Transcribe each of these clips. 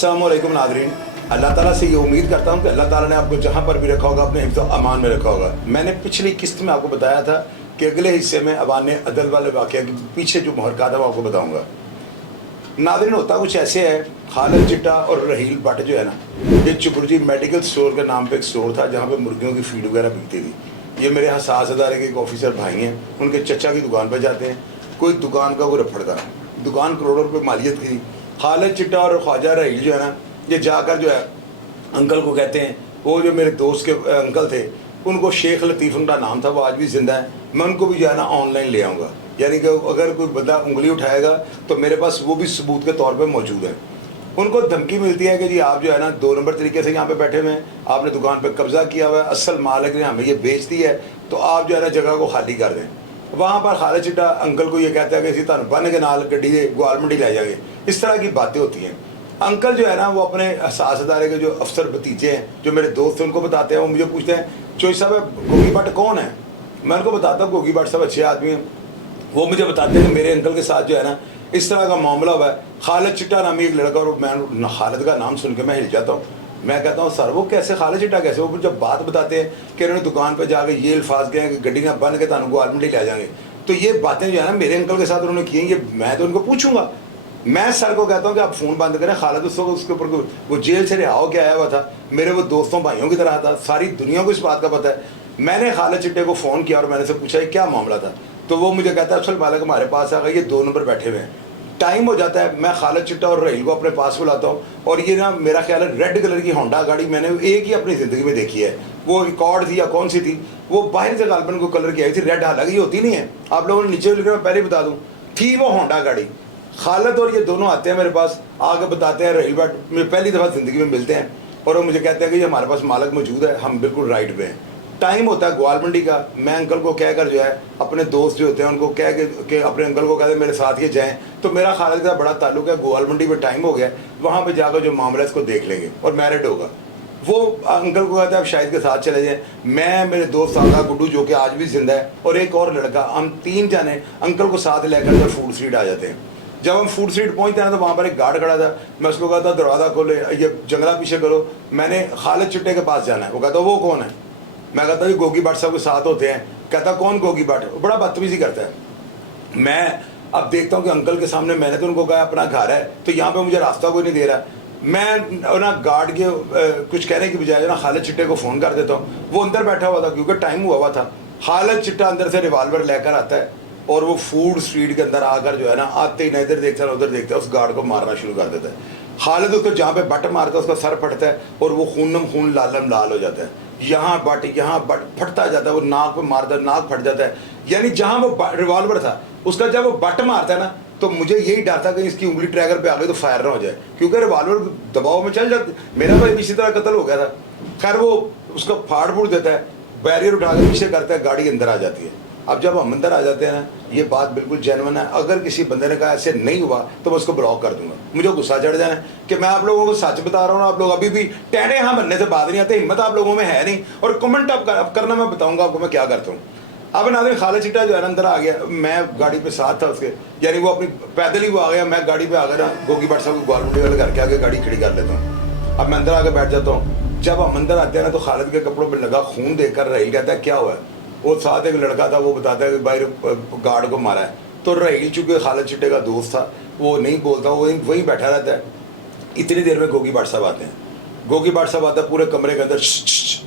अस्सलाम वालेकुम नाज़रीन। अल्लाह ताला से ये उम्मीद करता हूँ कि अल्लाह ताला ने आपको जहाँ पर भी रखा होगा अपने हिफ्ज़ अमान में रखा होगा। मैंने पिछली किस्त में आपको बताया था कि अगले हिस्से में अवान अदल वाले वाक़या के पीछे जो मुहरक़ात है वो आपको बताऊँगा। नाज़रीन, होता कुछ ऐसे है, खालिद चिट्टा और रहील भट्ट जो है ना, ये चुपरजी मेडिकल स्टोर के नाम पे एक स्टोर था जहाँ पे मुर्गियों की फीड वगैरह बिकती थी। ये मेरे हसास अदारे के एक ऑफिसर भाई हैं, उनके चचा की दुकान पर जाते हैं। कोई दुकान का वो रफड़ था, दुकान करोड़ों रुपये मालियत की। खालिद चिट्टा और ख्वाजा रहील जो है ना, ये जाकर जो है अंकल को कहते हैं, वो जो मेरे दोस्त के अंकल थे उनको शेख लतीफ़ उनका नाम था, वो आज भी ज़िंदा है। मैं उनको भी जो है ना ऑनलाइन ले आऊँगा, यानी कि अगर कोई बंदा उंगली उठाएगा तो मेरे पास वो भी सबूत के तौर पे मौजूद है। उनको धमकी मिलती है कि जी आप जो है ना 2 नंबर तरीके से यहाँ पे बैठे हुए हैं, आपने दुकान पे कब्जा किया हुआ है, असल मालिक ने हमें ये बेच दी है, तो आप जो है ना जगह को खाली कर दें। वहाँ पर खालिद चिट्टा अंकल को ये कहता है कि इसी तरह बन के नाल गड्डी से ग्वालमंडी ले जाएंगे। इस तरह की बातें होती हैं। अंकल जो है ना वो अपने एहसास अदारे के जो अफसर भतीजे हैं, जो मेरे दोस्त हैं, उनको बताते हैं। वो मुझे पूछते हैं, चोई साहब गोगी भट्ट कौन है? मैं उनको बताता हूँ गोगी भट्ट साहब अच्छे आदमी हैं। वो मुझे बताते हैं कि मेरे अंकल के साथ जो है ना इस तरह का मामला हुआ है। खालिद चिट्टा नामी एक लड़का, और मैं खालिद का नाम सुन के मैं हिल जाता हूँ। मैं कहता हूँ सर वो कैसे खालिद चिट्टा कैसे? वो जब बात बताते हैं कि उन्होंने दुकान पर जाके ये अल्फाज गए कि गड्डी ना बन के तुम ग्वालमंडी ले जाएंगे, तो ये बातें जो है ना मेरे अंकल के साथ उन्होंने की हैं। ये मैं तो उनको पूछूंगा। मैं सर को कहता हूँ कि आप फ़ोन बंद करें। खालिद उसके ऊपर वो जेल से रिहा होकर आया हुआ था, मेरे वो दोस्तों भाइयों की तरह था, सारी दुनिया को इस बात का पता है। मैंने खालिद चिट्टे को फ़ोन किया और मैंने से पूछा क्या मामला था, तो वो मुझे कहता है अफसल मालिक हमारे पास आ गए, ये 2 नंबर बैठे हुए हैं। टाइम हो जाता है, मैं खालिद चिट्टा और रहील को अपने पास बुलाता हूँ, और ये ना मेरा ख्याल है रेड कलर की होंडा गाड़ी मैंने एक ही अपनी ज़िंदगी में देखी है। वो रिकॉर्ड थी या कौन सी थी, वो बाहर से गालबन को कलर की आई थी, रेड। हालांकि होती नहीं है, आप लोगों ने नीचे लिखा, मैं पहले बता दूँ, थी वो होंडा गाड़ी। खालिद और ये दोनों आते हैं मेरे पास, आगे बताते हैं रहील भट्ट मुझे पहली दफ़ा ज़िंदगी में मिलते हैं, और वो मुझे कहते हैं कि हमारे पास मालिक मौजूद है, हम बिल्कुल राइट पे हैं। टाइम होता है ग्वालमंडी का। मैं अंकल को कहकर जो है अपने दोस्त जो होते हैं उनको कह के अपने अंकल को कहते हैं मेरे साथ ये जाएं, तो मेरा खालिद का बड़ा ताल्लुक है, ग्वालमंडी में टाइम हो गया, वहाँ पे जाकर जो मामला है इसको देख लेंगे और मैरिड होगा। वो अंकल को कहते हैं आप शाहिद के साथ चले जाएं। मैं, मेरे दोस्त आगा गुड्डू जो कि आज भी जिंदा है, और एक और लड़का, हम 3 जाने अंकल को साथ लेकर जब फूड स्ट्रीट आ जाते हैं। जब हम फूड स्ट्रीट पहुंचते हैं तो वहाँ पर एक गार्ड खड़ा था। मैं उसको कहता दरवाज़ा खोले, ये जंगला पीछे करो, मैंने खालिद चिट्टे के पास जाना है। वो कहता वो कौन है? मैं कहता हूँ गोगी भट्ट साहब के साथ होते हैं। कहता कौन गोगी भट्ट? बड़ा बदतमीजी करता है। मैं अब देखता हूँ कि अंकल के सामने मैंने तो उनको कहा अपना घर है, तो यहाँ पे मुझे रास्ता कोई नहीं दे रहा। मैं ना गार्ड के कुछ कहने की बजाय ना खालिद चिट्टे को फ़ोन कर देता हूँ। वो अंदर बैठा हुआ था क्योंकि टाइम हुआ हुआ था। खालिद चिट्टा अंदर से रिवाल्वर लेकर आता है और वो फूड स्ट्रीट के अंदर आकर जो है ना आते ही ना इधर देखता है उधर देखता है, उस गार्ड को मारना शुरू कर देता है। खालिद उसको जहाँ पे बट मारता है उसका सर फटता है और वो खूनम खून लालम लाल हो जाता है। यहाँ बट फटता जाता है, वो नाक पे मारता है, नाक फट जाता है। यानी जहाँ वो रिवॉल्वर था उसका जब वो बट मारता है ना, तो मुझे यही डर था कि इसकी उंगली ट्रैगर पे आ गई तो फायर ना हो जाए, क्योंकि रिवॉल्वर दबाव में चल जाता। मेरा तो इसी तरह कत्ल हो गया था। खैर वो उसको फाड़ फूड़ देता है, बैरियर उठा कर पीछे करता है, गाड़ी अंदर आ जाती है। अब जब हम अंदर आ जाते हैं ना, ये बात बिल्कुल जेन्युइन है। अगर किसी बंदे ने कहा ऐसे नहीं हुआ तो मैं उसको ब्लॉक कर दूंगा। मुझे गुस्सा चढ़ जाना है कि मैं आप लोगों को सच बता रहा हूँ, आप लोग अभी भी टहने यहाँ बनने से बात नहीं आते, हिम्मत आप लोगों में है नहीं। और कमेंट अब करना मैं बताऊंगा आपको मैं क्या करता हूँ। अब नाज़रीन, खालिद चिट्टा जो है अंदर आ गया, मैं गाड़ी पे साथ था उसके, यानी वो अपनी पैदल ही वो आ गया, मैं गाड़ी पे आ गया ना, गोगी भट्ट साहब को ग्वालमंडी वाले घर के आगे गाड़ी खड़ी कर लेता हूँ। अब मैं अंदर आके बैठ जाता हूँ। जब हम अंदर आते हैं ना तो खालिद के कपड़ों पर लगा खून देखकर रहील कहता है क्या हुआ है? वो साथ एक लड़का था, वो बताता है कि भाई गार्ड को मारा है। तो रहील चूँकि खालिद चिट्टे का दोस्त था, वो नहीं बोलता, वो वहीं बैठा रहता है। इतनी देर में गोगी भट्ट साहब आते हैं। गोगी भट्ट साहब आता है, पूरे कमरे के अंदर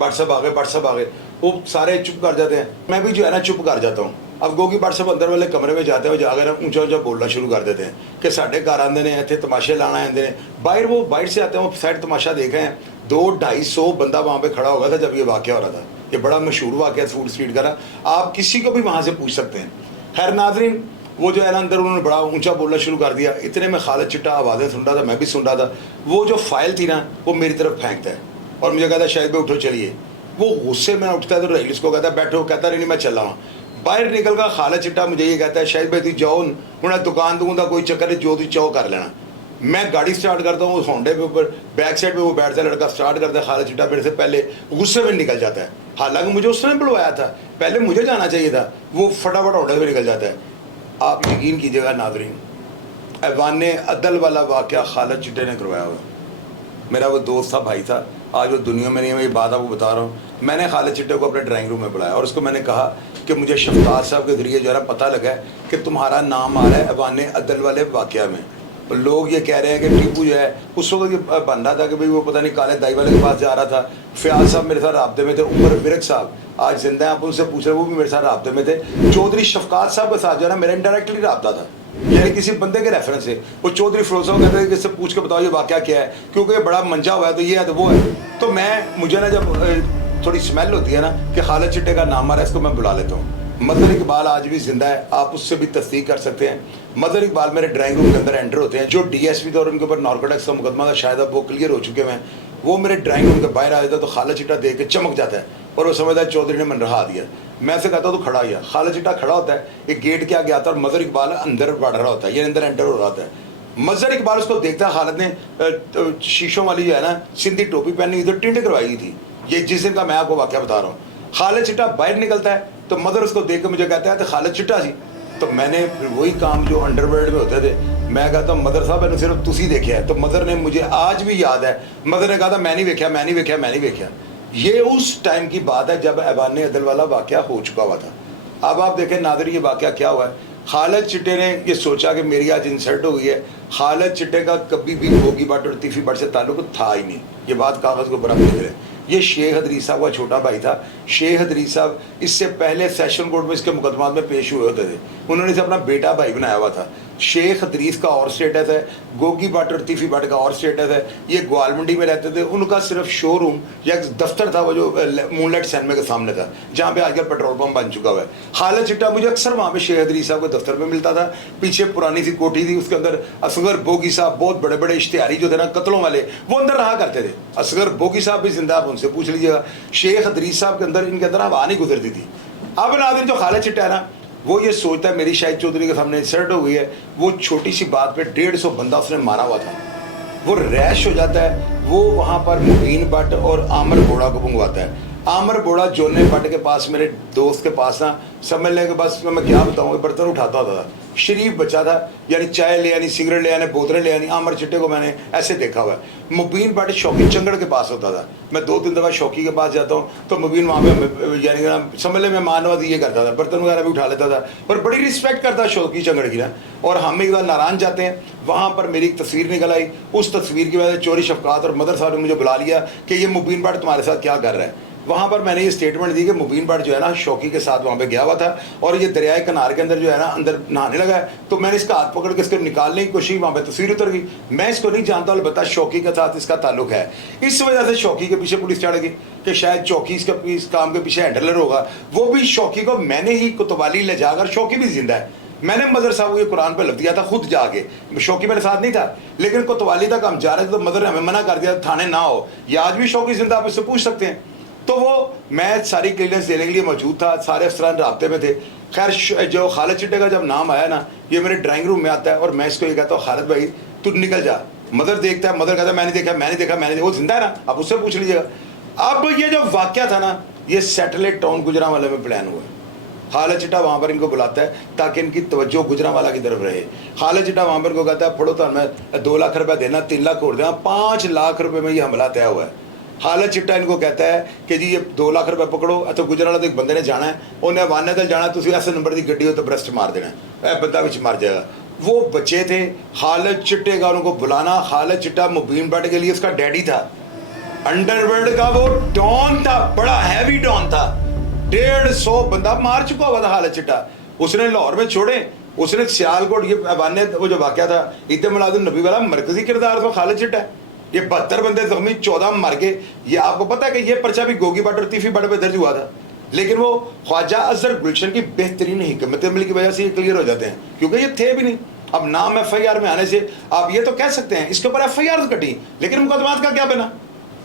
भट्ट साहब आ गए, भट्ट साहब आ गए। वो सारे चुप कर जाते हैं, मैं भी जो है ना चुप कर जाता हूँ। अब गोगी भट्ट साहब अंदर वाले कमरे में जाते हैं, जाकर ऊंचा ऊंचा बोलना शुरू कर देते हैं कि साढ़े घर आते हैं, इतने तमाशे लाना आते हैं। बाहर वो बाहर से आते हैं, वो साइड तमाशा देखे हैं। 200-250 बंदा वहाँ पे खड़ा होगा था जब ये वाक़या हो रहा था। ये बड़ा मशहूर वाक़या फूड स्ट्रीट का, आप किसी को भी वहाँ से पूछ सकते हैं। खैर नाज़रीन, वो जो है ना अंदर उन्होंने बड़ा ऊंचा बोलना शुरू कर दिया। इतने में खालिद चिट्टा आवाज़ें सुन रहा था, मैं भी सुन रहा था। वो जो फाइल थी ना वो मेरी तरफ फेंकता है और मुझे कहता है शायद भाई उठो चलिए। वो गुस्से में उठता है तो रहील उसको कहता है बैठो, कहता नहीं मैं चल रहा हूँ। बाहर निकल कर खालिद चिट्टा मुझे ये कहता है शायद भाई तू जाओ, उन्हें दुकान दूंगा, कोई चक्कर है, जो तू चाहो कर लेना। मैं गाड़ी स्टार्ट करता हूँ, उस होंडे पे ऊपर बैक साइड पे वो बैठता है लड़का, स्टार्ट करता है। खालिद चिट्टा मेरे से पहले गुस्से में निकल जाता है, हालांकि मुझे उसने बुलवाया था, पहले मुझे जाना चाहिए था। वो फटाफट होंडे पे निकल जाता है। आप यकीन कीजिएगा नाज़रीन, ऐवान अदल वाला वाक़या खालिद चिट्टे ने करवाया हुआ। मेरा वो दोस्त था, भाई था, आज वो दुनिया में नहीं है। मैं ये बात आपको बता रहा हूँ। मैंने खालिद चिट्टे को अपने ड्राइंग रूम में बुलाया और उसको मैंने कहा कि मुझे शफकात साहब के ज़रिए जो है ना पता लगा है कि तुम्हारा नाम आ रहा है अवान अदल वाले वाक़या में। तो लोग ये कह रहे हैं कि टीपू जो है उस वक्त ये बन रहा था कि भाई वो पता नहीं काले दाई वाले के पास जा रहा था। फ़याज साहब मेरे साथ राब्ते में थे, उमर विरक साहब आज जिंदा हैं, आप उनसे पूछ रहे, वो भी मेरे साथ राब्ते में थे। चौधरी शफकात साहब के साथ जो है ना मेरा इंडायरेक्टली राब्ता था, यानी किसी बंदे के रेफरेंस से। वो चौधरी फिरोज साहब कहते थे कि इससे पूछ के बताओ ये वाक़या क्या है, क्योंकि ये बड़ा मंजा हुआ है, तो ये है तो वो है। तो मुझे ना जब थोड़ी स्मेल होती है ना कि खालिद चिट्टे का नाम आ रहा है, इसको मैं बुला लेता हूँ। मदर इकबाल आज भी जिंदा है, आप उससे भी तस्दीक कर सकते हैं। मदर इकबाल मेरे ड्राइंग रूम के अंदर एंटर होते हैं। जो डीएसपी था और उनके ऊपर नार्कोटिक्स का मुकदमा था, शायद अब वो क्लियर हो चुके हैं, वो मेरे ड्राइंग रूम के बाहर आ जाता है तो खालिद चिट्टा देख के चमक जाता है और वो समझता है चौधरी ने मन रहा दिया। मैं से कहता हूँ तो खड़ा ही है, खालिद चिट्टा खड़ा होता है, एक गेट के आगे आता है और मदर इकबाल अंदर बढ़ रहा होता है, ये अंदर एंटर हो रहा होता है। मजहर इकबाल उसको देखता है, खालिद ने शीशों वाली जो है ना सिंधी टोपी पहनी हुई थी, टिंड करवाई थी, ये जिस दिन का मैं आपको वाक़या बता रहा हूँ। खालिद चिट्टा बाहर निकलता है तो मदर उसको देख के मुझे कहता है तो खालिद चिट्टा जी। तो मैंने फिर वही काम जो अंडरवर्ल्ड में होते थे, मैं कहता हूँ मदर साहब मैंने सिर्फ तुसी देखे है। तो मदर ने, मुझे आज भी याद है, मदर ने कहा था मैं नहीं वेख्या, मैं नहीं वेख्या, मैं नहीं वेख्या। ये उस टाइम की बात है जब ऐवान अदल वाला वाक़या हो चुका हुआ था। अब आप देखें नाज़रीन, ये वाक़या क्या हुआ है। खालिद चिट्टे ने ये सोचा कि मेरी आज इंसल्ट हो गई है। खालिद चिट्टे का कभी भी गोगी भट्ट और तीफी भट्ट से ताल्लुक था ही नहीं, ये बात कागज़ को बराबर लिख रहे। ये शेख हदरीस साहब का छोटा भाई था। शेख हदरीस साहब इससे पहले सेशन कोर्ट में इसके मुकदमात में पेश हुए होते थे, उन्होंने इसे अपना बेटा भाई बनाया हुआ था। शेख हदरीस का और स्टेटस है, गोगी भट्ट और तीफी भट्ट का और स्टेटस है। ये ग्वालमंडी में रहते थे, उनका सिर्फ शोरूम या दफ्तर था वो जो मूनलाइट सिनेमा के सामने था, जहाँ पे आजकल पेट्रोल पंप बन चुका हुआ है। खालिद चिट्टा मुझे अक्सर वहाँ पे शेख हदरीस साहब के दफ्तर में मिलता था। पीछे पुरानी सी कोठी थी, उसके अंदर असगर बोगी साहब, बहुत बड़े बड़े इश्तिहारी जो थे ना कत्लों वाले, वो अंदर रहा करते थे। असगर बोगी साहब भी जिंदा, आप उनसे पूछ लीजिएगा। शेख हदरीस साहब के अंदर, इनके अंदर हवा नहीं गुजरती थी। अब नाज़रीन जो खालिद चिट्टा है ना, वो ये सोचता है मेरी शाहिद चौधरी के सामने इंसल्ट हो गई है। वो छोटी सी बात पे 150 बंदा उसने मारा हुआ था, वो रैश हो जाता है। वो वहाँ पर मुबीन भट्ट और आमर बोड़ा को मंगवाता है। आमर बोड़ा जोने भट्ट के पास, मेरे दोस्त के पास ना, समझ लें कि बस मैं क्या बताऊँ, बर्तन उठाता होता था, शरीफ बच्चा था, यानी चाय ले आनी, सिगरेट ले आने, बोतलें ले आनी। आमर चिट्टे को मैंने ऐसे देखा हुआ है। मुबीन भट्ट शौकी चंगड़ के पास होता था, मैं 2-3 दफ़ा शौकी के पास जाता हूँ तो मुबीन वहाँ पे यानी समझ ले मैं मानवादी ये करता था, बर्तन वगैरह भी उठा लेता था और बड़ी रिस्पेक्ट करता शौकी चंगड़ की ना। और हम एक बार नारायण जाते हैं, वहाँ पर मेरी एक तस्वीर निकल आई। उस तस्वीर की वजह से चोरी शफकात और मदर साहब ने मुझे बुला लिया कि ये मुबीन भट्ट तुम्हारे साथ क्या कर रहा है। वहाँ पर मैंने ये स्टेटमेंट दी कि मुबीन भट्ट जो है ना शौकी के साथ वहाँ पे गया हुआ था और ये दरियाए कनार के अंदर जो है ना अंदर नहाने लगा है। तो मैंने इसका हाथ पकड़ के इसको निकालने की कोशिश, वहाँ पे तस्वीर उतर गई। मैं इसको नहीं जानता, अलबत्ता शौकी के साथ इसका ताल्लुक है। इस वजह से शौकी के पीछे पुलिस चढ़ गई कि शायद चौकी इस काम के पीछे हैंडलर होगा। वो भी शौकी को मैंने ही कोतवाली ले जाकर, शौकी भी जिंदा है, मैंने मदर साहब को ये कुरान पे लग दिया था खुद जाके, शौकी मेरे साथ नहीं था, लेकिन कोतवाली तक हम जा रहे थे तो मदर ने हमें मना कर दिया थाने ना हो। ये आज भी शौकी जिंदा, आप इससे पूछ सकते हैं। तो वो मैं सारी क्लियरेंस देने के लिए मौजूद था, सारे अफसरान राब्ते में थे। खैर जो खालिद चिट्टे का जब नाम आया ना, ये मेरे ड्राइंग रूम में आता है और मैं इसको ये कहता हूँ खालिद भाई तू निकल जा। मदर देखता है, मदर कहता है मैंने देखा, मैंने देखा, मैंने देखा। वो जिंदा है ना, आप उससे पूछ लीजिएगा। अब ये जो वाक़या था ना, ये सैटेलाइट टाउन गुजरांवाला में प्लान हुआ। खालिद चिट्टा वहाँ पर इनको बुलाता है ताकि इनकी तवज्जो गुजरांवाला की तरफ रहे। खालिद चिट्टा वहाँ पर इनको कहता है पढ़ो तो मैं 2 लाख रुपया देना, 3 लाख और देना, 5 लाख रुपये में ये हमला तय हुआ है। खालिद चिट्टा इनको कहता है कि जी ये 2 लाख रुपये पकड़ो, तो गुजरांवाला तो एक बंदे ने जाना है, उन्हें अवाने तक जाना, तुम ऐसे नंबर की गड्डी हो तो ब्रस्ट मार देना है, बंदा बिच मर जाएगा। वो बच्चे थे, खालिद चिट्टे का उनको बुलाना। खालिद चिट्टा मुबीन भट्ट के लिए उसका डैडी था, अंडरवर्ल्ड का वो डॉन था, बड़ा हैवी डॉन था। 150 बंदा मार चुका हुआ था खालिद चिट्टा। उसने लाहौर में छोड़े, उसने सियालकोट, ये अवाने वो जो वाक़या था ईद मिलादुन नबी वाला, मरकजी किरदार था खालिद चिट्टा। ये 72 बंदे जख्मी, 14 मर गए। ये आपको पता है कि ये पर्चा भी गोगी भट्ट और तीफी भट्ट पे दर्ज हुआ था, लेकिन वो ख्वाजा अजहर गुलशन की बेहतरीन हिकमत अमली की वजह से ये क्लियर हो जाते हैं, क्योंकि ये थे भी नहीं। अब नाम FIR में आने से आप ये तो कह सकते हैं इसके ऊपर FIR कटी, लेकिन मुकदमात का क्या बना?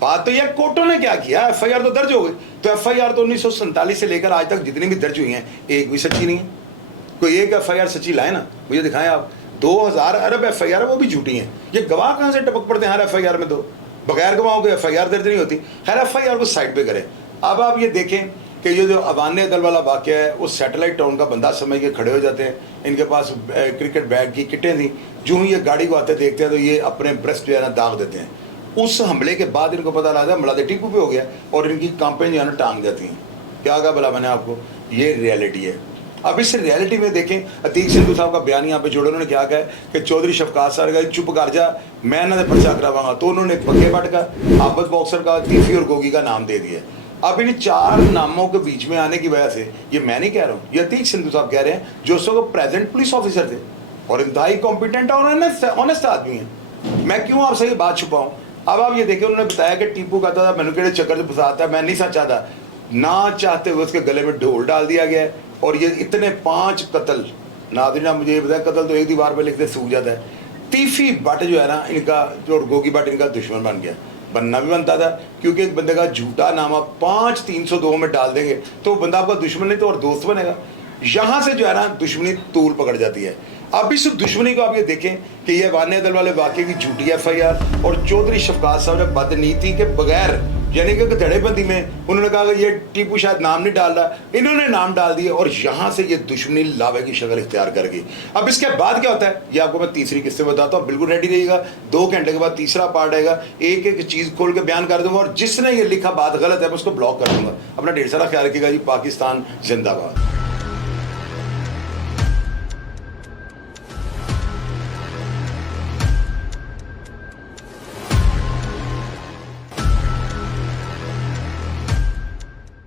बात तो यह कोर्टों ने क्या किया, FIR तो दर्ज हो गई। तो FIR तो 1947 से लेकर आज तक जितनी भी दर्ज हुई हैं, एक भी सच्ची नहीं है। कोई एक FIR सच्ची लाए ना, मुझे दिखाएं आप। 2000 अरब FIR है, वो भी झूठी हैं। ये गवाह कहाँ से टपक पड़ते हैं हर FIR में? तो बगैर गवाहों के FIR दर्ज नहीं होती। खैर FIR को साइड पे करें। अब आप ये देखें कि ये जो अवान अदल वाला वाक़या है, वो सैटेलाइट टाउन का बंदा समझ के खड़े हो जाते हैं। इनके पास क्रिकेट बैट की किटें थी, जो ही ये गाड़ी को आते देखते हैं तो ये अपने ब्रेस्ट जो है ना दाग देते हैं। उस हमले के बाद इनको पता लगा हमला तो टीपू पे हो गया और इनकी कांपें जो है ना टांग जाती हैं। क्या कहा भला मैंने आपको, ये रियलिटी है। अब इस रियलिटी में देखें अतीक सिद्धू साहब का बयान यहाँ पे जोड़ो, उन्होंने क्या कहा है कि चौधरी शफकात सर का चुप कर जा, मैं ना पर्चा करावांगा, तो उन्होंने पक्के भट्ट का, आबद बॉक्सर का, तीफी और गोगी का नाम दे दिया। अब इन 4 नामों के बीच में आने की वजह से, ये मैं नहीं कह रहा हूँ, ये अतीक सिद्धू साहब कह रहे हैं जो उस वक्त प्रेजेंट पुलिस ऑफिसर थे और इंतहाई कॉम्पिटेंट और ऑनेस्ट आदमी है। मैं क्यों आपसे ये बात छुपाऊं। अब आप ये देखें, उन्होंने बताया कि टीपू कहता था मैंने केड़े चक्कर से फंसाता है, मैं नहीं सच्चा था, ना चाहते हुए उसके गले में ढोल डाल दिया गया है। और ये इतने 5 कत्ल, नादरीन मुझे ये बताया, कत्ल तो एक दीवार पे लिखते सूख जाता है। तीफी भट्ट जो है ना इनका, जो गोगी भट्ट इनका दुश्मन बन गया, बनना भी बनता था, क्योंकि एक बंदे का झूठा नाम आप 5-302 में डाल देंगे तो बंदा आपका दुश्मन नहीं तो और दोस्त बनेगा। यहाँ से जो है ना दुश्मनी तूल पकड़ जाती है। अब इस दुश्मनी को आप ये देखें कि ये वाने दल वाले वाकई की झूठी FIR और चौधरी शफकात साहब ने बदनीति के बगैर, यानी कि धड़ेबंदी में उन्होंने कहा कि ये टीपू शायद नाम नहीं डाल रहा, इन्होंने नाम डाल दिया और यहाँ से ये दुश्मनी लावे की शक्ल इख्तियार कर गई। अब इसके बाद क्या होता है ये आपको मैं तीसरी किस्से बताता हूँ, बिल्कुल रेडी रहिएगा। 2 घंटे के बाद तीसरा पार्ट आएगा, एक एक चीज़ खोल के बयान कर दूंगा और जिसने ये लिखा बात गलत है मैं उसको ब्लॉक कर दूंगा। अपना ढेर सारा ख्याल रखिएगा जी। पाकिस्तान जिंदाबाद।